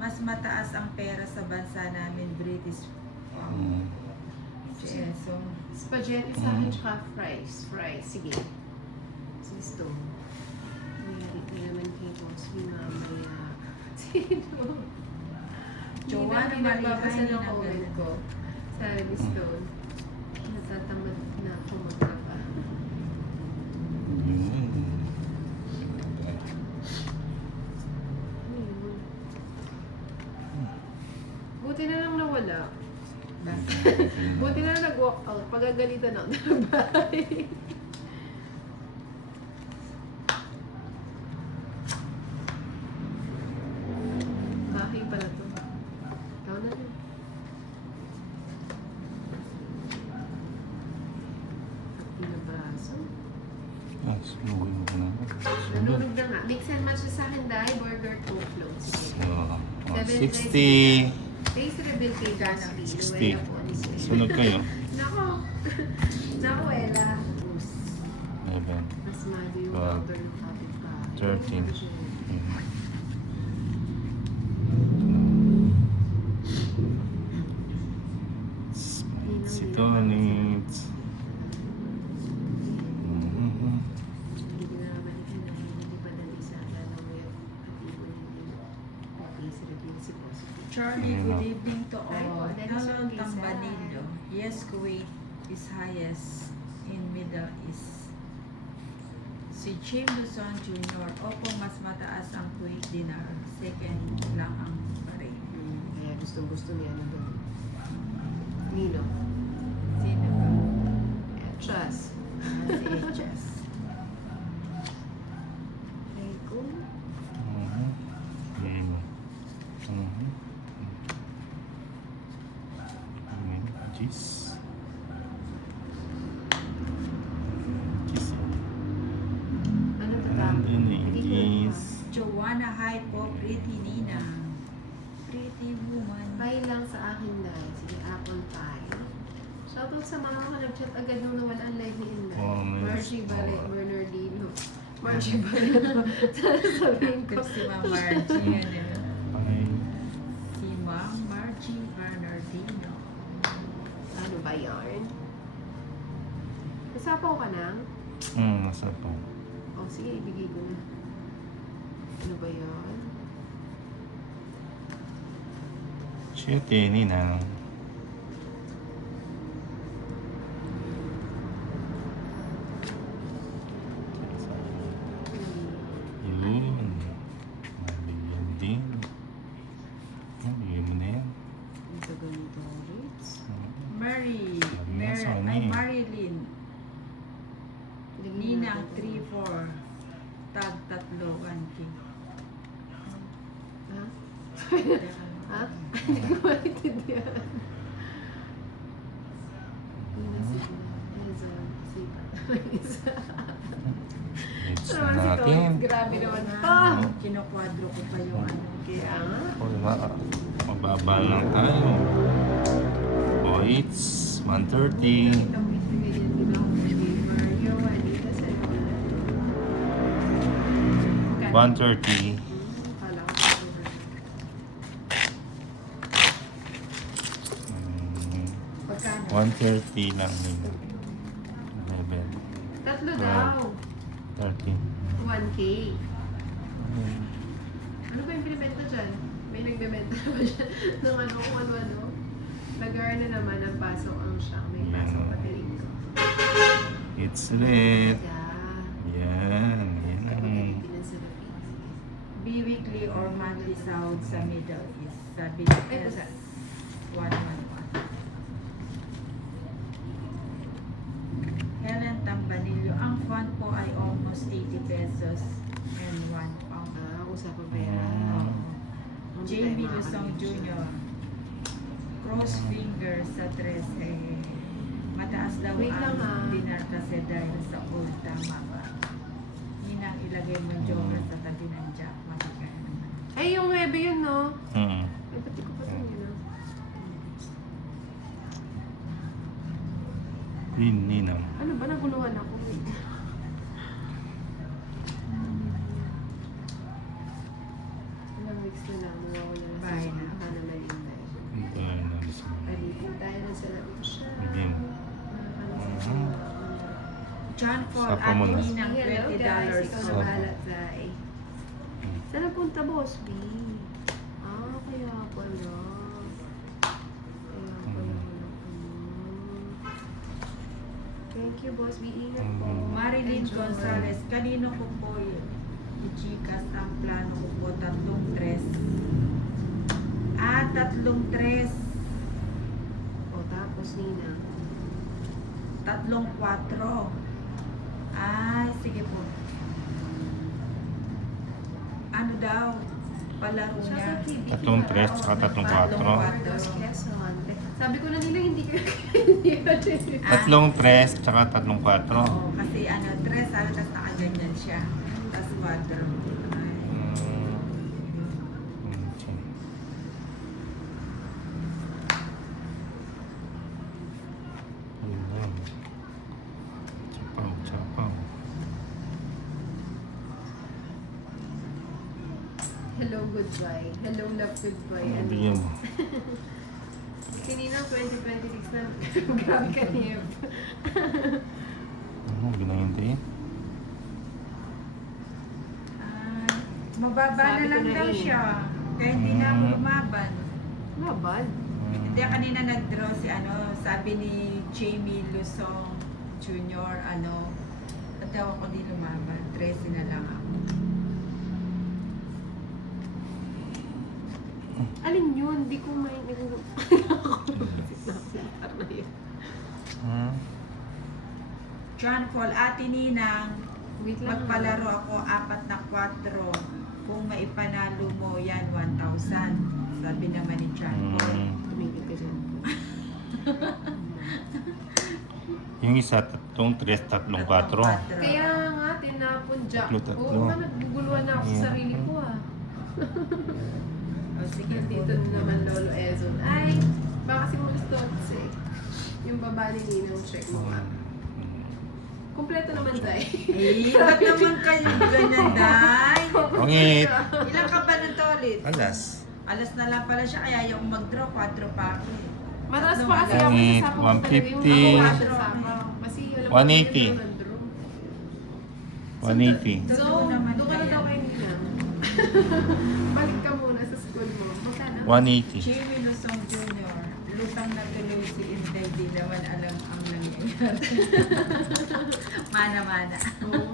Mas mataas ang pera sa bansa namin, British Mm. peso. Spaghetti sa akin, tsaka fries. Fries, sige. Sisto. Mayari naman kay Boss, mamaya. Sino? Joanna Hindi na nagbabasa Maria, ng comment ko. Sabi ni Stone, natatamad na ako magtrabaho. Yun. Ayun. Buti na lang nawala. Buti na lang nag-walk out. Pagagalitan ako ng bahay. Bahay pala to. Ikaw na rin. Pati na braso. Ah, sunugin mo na. Nanunog na nga. Mix and match na sa akin dahil burger coke float. Sige. So, 60. 7 Face reveal kay Gatsby. 60. Luwela po ni Sir. Sunod kayo. Nako. Nako, Ella. 11. Mas mado yung 12, powder ng kapitbahay. 13. Si Tony. Hindi na naman hindi pa dali sa tanong yung katibo ninyo. Face reveal si Boss. Charlie, good evening to Ay, all. Dennis Hello, Ongisa. Tambanillo. Yes, Kuwait is highest in Middle East. Si Jim Luzon Jr. Opo, mas mataas ang Kuwait dinar. Second lang ang Bahrain. Kaya gustong-gusto niya ano doon. Nino. Sino ba? Etras. Si HS. Rico. Cheese. Ano to And tama? then Hindi ko cheese. Joanna, hi po. Pretty Nina. Pretty woman. Pie lang sa akin dahil. Sige, apple pie. Shoutout sa mga nag-chat agad nung nawala ang live ni Inday. Oh, nice. Margie Oh. Bernardino. Margie Bernardino. Sabihin ko. Si Ma'am Margie. ano? Ay, Si Ma'am Margie Bernardino. Ano ba yarn? Nasapaw ka na? nasa pa. O sige, ibigay ko na. Ano ba yarn? Siyete, ninang. Yun. Mabigyan din. Bigyan mo na yan. Ito ganito, Ritz. Mary. Sabi nga Mary. sa ano Ay, eh. Marilyn. Ninang 3-4. Tag 3, 1K. Ha? Ha? Hindi ko maintindihan. It's Naman si natin. Tony, grabe naman. Ah! Kinokwadro ko pa yung ano. Kaya nga. Wala. Mababa lang tayo. Oh, it's 130. Itong ibigay niya din ako kay Mario. Anita sa'yo. 130. Kala ko. Pagkano? 130 lang nila. 11. Tatlo daw. 30. 1K. Ano ba yung pinibenta dyan? May nagbebenta na ba dyan ng ano kung ano-ano? Lagar na naman ang pasok ang siya. May pasok pati rito. It's red. Yeah. Yan. Kapag Yan. pinansabi. Bi-weekly or monthly sahod sa Middle East. Sabi Ay, sa 111. Helen Tambanillo. Ang fund po ay almost 80 pesos and 1 pound. Usapang pera. Oo. Hindi JB tayo Lusong makakabig Jr. Cross finger sa 13. Mataas daw Wait lang, ang ah. dinar kasi dahil sa old. Tama ba? Ninang ilagay mo joker sa tabi ng jack. Matigay naman. Ay, yung 9 yun, no? Mm. Ay, pati ko pa ito yun, no? Ninang. Ano ba? Naguluhan ako. Ilang weeks na lang. Nawawala na John Paul Sapa mo na. Ate Ninang Hello guys, ikaw na Sapa. bahala, Zay. Saan napunta, Boss B? Kaya pala. Thank you, Boss B. Ingat po. Marilyn Enjoy. Gonzalez, kanino ko po i-Gcash ang plano ko po, 3-3. 3-3. O, tapos, Nina. 3-4. Ay, sige po. Ano daw? Palaro Siya niya. sa TV. 3-3 tsaka 3-4. Tapos, Quezon. Sabi ko na nila, hindi ka hindi ka 3-3 tsaka 3-4. Oo, kasi 3, tapos nakaganyan siya. Tapos 4. Ay. Okay. Ayan. Chapaw. Hello, goodbye. Hello, love, goodbye. Bigyan mo. Sininang 2026 na. Grabe ka, Nef. Ano, ginahintay? Ay, mababa Sabi na ko lang na daw eh. siya. Kaya hindi na ako lumaban. Laban. Hindi, kanina nag-draw si sabi ni Jamie Lusong Jr. Ba't daw ako di lumaban? 13 na lang ako. Alin yun? Di ko may John Paul, Ate Ninang, Wait lang. magpalaro ako 4-4. Kung maipanalo mo yan, 1,000. Sabi naman ni John Paul. Tumigil ka dyan. Yung isa, 3-3, 3-4. Kaya nga, tinapon Jack Tatlo. ko. Naguguluhan na ako sa sarili ko O sige, Dito naman Lolo Ezon. Ay, baka si Mons Dots eh. Yung baba ni Ninong, check mo nga. Kompleto naman, Zay. Eh, ba't naman kayo ganyan, Day? Pangit! Ilan ka ba nito ulit? Alas. Alas na lang pala siya, kaya yung mag-draw, 4 pa ako eh. Mataas Ano pa kasi ba? ako sa sapa ko talaga. Yung 150. ako wala sa sapa. Kasi alam ko 180. yung nag-draw. 180. So, Totoo naman doon ka na kaya. daw kay Ninang. Balik ka muna sa school mo. Magkano? 180. Jamie Lusong Jr. Lutang na tuloy si Inday, di naman alam ang nangyayari. Mana-mana. Oo